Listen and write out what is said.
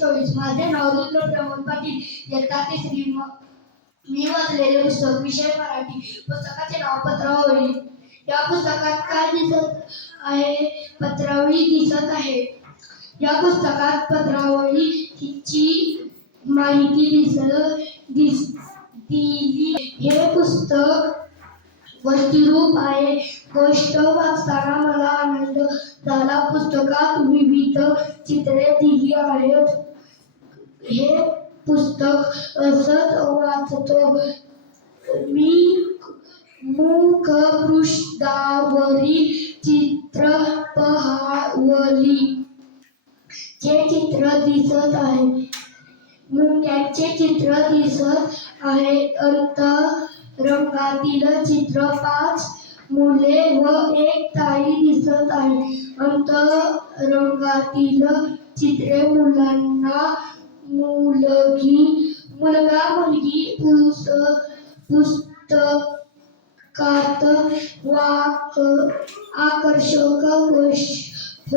चोवीस. माझे नाव रुद्र प्रमोद पाटील इयत्ता तिसरी म- मी वाचलेले पुस्तक विषय मराठी पुस्तकाचे नाव पत्रावळी. या पुस्तकात काय दिसत आहे? पत्रावळी दिसत आहे. या पुस्तकात पत्रावळी हिची माहिती दिसत दिस दिली. हे पुस्तक गोष्टीरूप आहे. गोष्ट वाचताना मला आनंद झाला. पुस्तकात विविध चित्रे दिली आहेत हे पुस्तक असत वाचतो. मी मुखपृष्ठावरील चित्र पहावली. जे चित्र दिसत आहे मुक्याचे चित्र दिसत आहे. अंत रंगातील चित्र पाच मुले व एक ताई दिसत आहे. अंतरंगातील चित्रे मुलांना मुलगी मुलगा मुलगी पुस पुस्तकात वाक आकर्षक गोष्ट